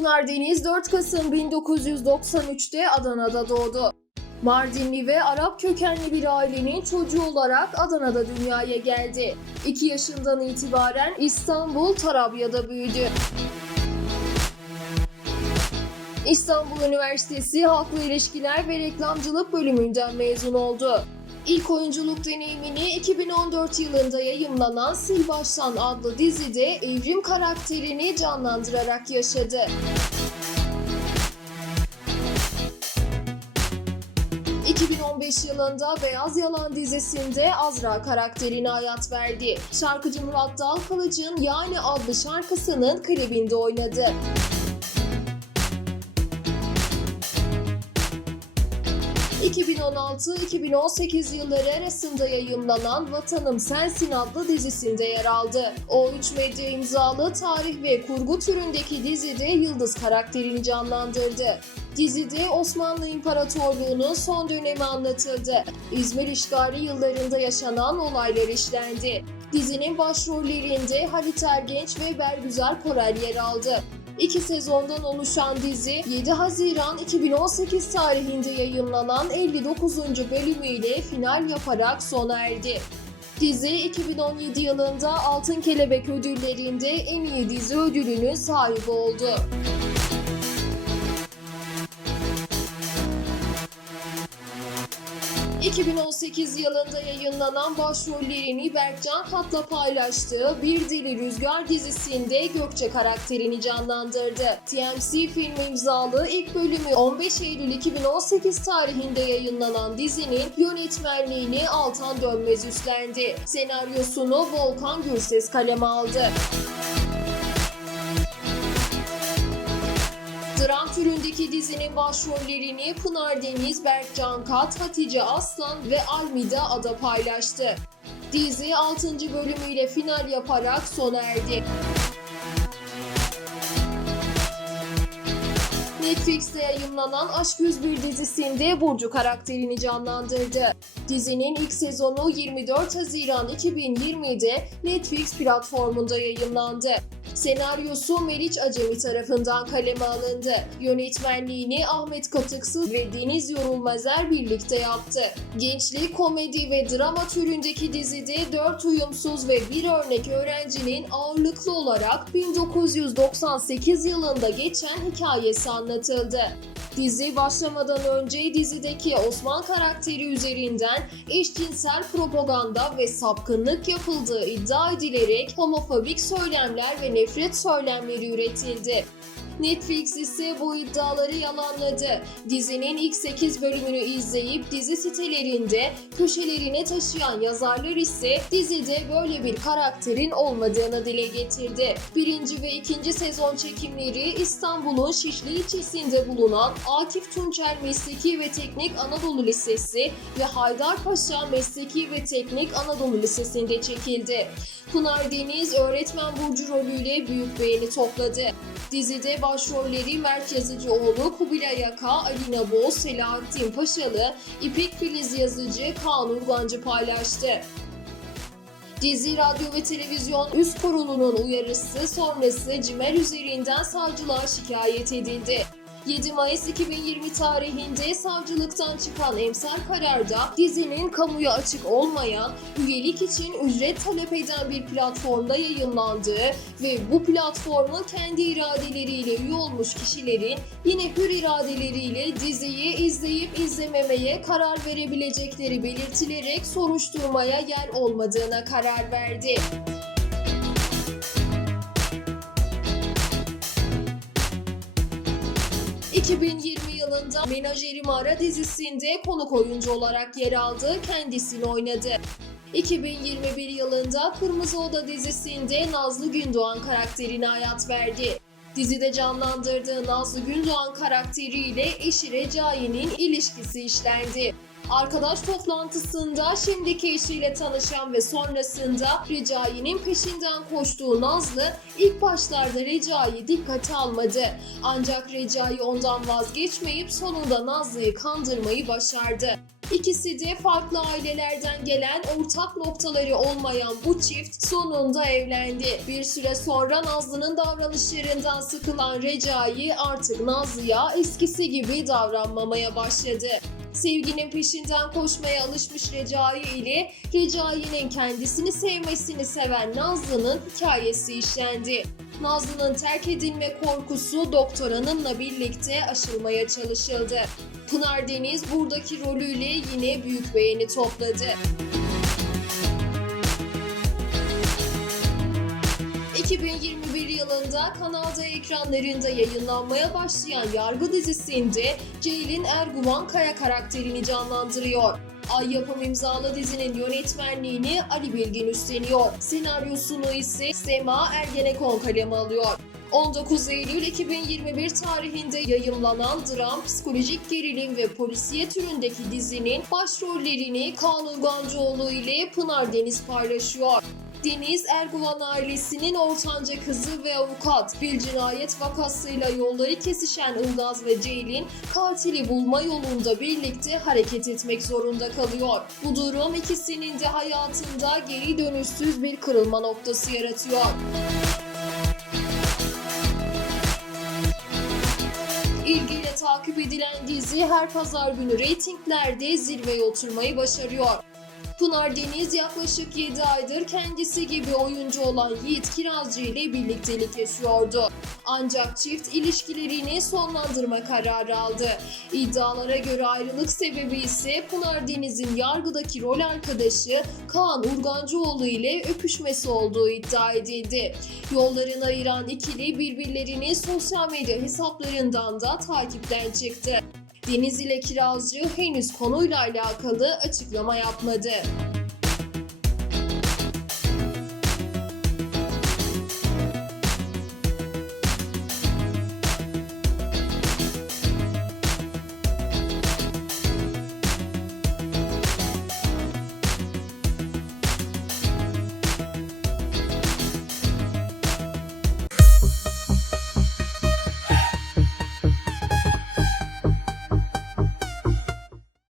Pınar Deniz 4 Kasım 1993'te Adana'da doğdu. Mardinli ve Arap kökenli bir ailenin çocuğu olarak Adana'da dünyaya geldi. 2 yaşından itibaren İstanbul Tarabya'da büyüdü. İstanbul Üniversitesi Halkla İlişkiler ve Reklamcılık bölümünden mezun oldu. İlk oyunculuk deneyimini 2014 yılında yayımlanan Sil Baştan adlı dizide Evrim karakterini canlandırarak yaşadı. ...2015 yılında Beyaz Yalan dizisinde Azra karakterine hayat verdi. Şarkıcı Murat Dalkılıç'ın Yani adlı şarkısının klibinde oynadı. 2016-2018 yılları arasında yayımlanan Vatanım Sensin adlı dizisinde yer aldı. O3 Medya imzalı tarih ve kurgu türündeki dizide Yıldız karakterini canlandırdı. Dizide Osmanlı İmparatorluğu'nun son dönemi anlatıldı. İzmir işgali yıllarında yaşanan olaylar işlendi. Dizinin başrollerinde Halit Ergenç ve Bergüzar Korel yer aldı. İki sezondan oluşan dizi 7 Haziran 2018 tarihinde yayımlanan 59. bölümüyle final yaparak sona erdi. Dizi 2017 yılında Altın Kelebek ödüllerinde en iyi dizi ödülünün sahibi oldu. ...2018 yılında yayınlanan başrollerini Berkcan Kat'la paylaştığı Bir Deli Rüzgar dizisinde Gökçe karakterini canlandırdı. TMC filmi imzalı ilk bölümü 15 Eylül 2018 tarihinde yayınlanan dizinin yönetmenliğini Altan Dönmez üstlendi. Senaryosunu Volkan Gürses kaleme aldı. Dram türündeki dizinin başrollerini Pınar Deniz, Berkcan Kat, Hatice Aslan ve Almida Ada paylaştı. Dizi 6. bölümüyle final yaparak sona erdi. Netflix'te yayınlanan Aşk 101 dizisinde Burcu karakterini canlandırdı. Dizinin ilk sezonu 24 Haziran 2020'de Netflix platformunda yayınlandı. Senaryosu Meriç Acemi tarafından kaleme alındı. Yönetmenliğini Ahmet Katıksız ve Deniz Yorulmazer birlikte yaptı. Gençlik, komedi ve drama türündeki dizide 4 uyumsuz ve bir örnek öğrencinin ağırlıklı olarak 1998 yılında geçen hikayesi anlatıldı. Dizi başlamadan önce dizideki Osman karakteri üzerinden eşcinsel propaganda ve sapkınlık yapıldığı iddia edilerek homofobik söylemler ve nefret söylemleri üretildi. Netflix ise bu iddiaları yalanladı. Dizinin ilk 8 bölümünü izleyip dizi sitelerinde köşelerine taşıyan yazarlar ise dizide böyle bir karakterin olmadığını dile getirdi. Birinci ve ikinci sezon çekimleri İstanbul'un Şişli ilçesinde bulunan Akif Tunçer Mesleki ve Teknik Anadolu Lisesi ve Haydarpaşa Mesleki ve Teknik Anadolu Lisesi'nde çekildi. Pınar Deniz öğretmen Burcu rolüyle büyük beğeni topladı. Dizide başrolleri Mert Yazıcıoğlu, Kubilay Aka, Alina Boz, Selahattin Paşalı, İpek Filiz Yazıcı, Kaan Urgancı paylaştı. Dizi, radyo ve televizyon üst kurulunun uyarısı sonrası CİMER üzerinden savcılığa şikayet edildi. 7 Mayıs 2020 tarihinde savcılıktan çıkan emsal kararda dizinin kamuya açık olmayan, üyelik için ücret talep eden bir platformda yayınlandığı ve bu platformun kendi iradeleriyle üye olmuş kişilerin yine hür iradeleriyle diziyi izleyip izlememeye karar verebilecekleri belirtilerek soruşturmaya yer olmadığına karar verdi. ...2020 yılında Menajerim Ara dizisinde konuk oyuncu olarak yer aldı, kendisini oynadı. 2021 yılında Kırmızı Oda dizisinde Nazlı Gündoğan karakterine hayat verdi. Dizide canlandırdığı Nazlı Gündoğan karakteriyle eşi Recai'nin ilişkisi işlendi. Arkadaş toplantısında şimdiki eşiyle tanışan ve sonrasında Recai'nin peşinden koştuğu Nazlı ilk başlarda Recai'yi dikkate almadı. Ancak Recai ondan vazgeçmeyip sonunda Nazlı'yı kandırmayı başardı. İkisi de farklı ailelerden gelen ortak noktaları olmayan bu çift sonunda evlendi. Bir süre sonra Nazlı'nın davranışlarından sıkılan Recai artık Nazlı'ya eskisi gibi davranmamaya başladı. Sevginin peşinden koşmaya alışmış Recai ile Recai'nin kendisini sevmesini seven Nazlı'nın hikayesi işlendi. Nazlı'nın terk edilme korkusu Doktor Hanım'la birlikte aşılmaya çalışıldı. Pınar Deniz buradaki rolüyle yine büyük beğeni topladı. 2021 yılında Kanal D ekranlarında yayınlanmaya başlayan Yargı dizisinde Ceylin Erguvan Kaya karakterini canlandırıyor. Ay Yapım imzalı dizinin yönetmenliğini Ali Bilgin üstleniyor. Senaryosunu ise Sema Ergenekon kaleme alıyor. 19 Eylül 2021 tarihinde yayımlanan dram, psikolojik gerilim ve polisiye türündeki dizinin başrollerini Kaan Urgancıoğlu ile Pınar Deniz paylaşıyor. Deniz Erguvan ailesinin ortanca kızı ve avukat. Bir cinayet vakasıyla yolları kesişen Ilgaz ve Ceylin katili bulma yolunda birlikte hareket etmek zorunda kalıyor. Bu durum ikisinin de hayatında geri dönüşsüz bir kırılma noktası yaratıyor. İlgiyle takip edilen dizi her pazar günü reytinglerde zirveye oturmayı başarıyor. Pınar Deniz yaklaşık 7 aydır kendisi gibi oyuncu olan Yiğit Kirazcı ile birliktelik yaşıyordu. Ancak çift ilişkilerini sonlandırma kararı aldı. İddialara göre ayrılık sebebi ise Pınar Deniz'in yargıdaki rol arkadaşı Kaan Urgancıoğlu ile öpüşmesi olduğu iddia edildi. Yollarını ayıran ikili birbirlerini sosyal medya hesaplarından da takipten çıktı. Deniz ile Kirazcı henüz konuyla alakalı açıklama yapmadı.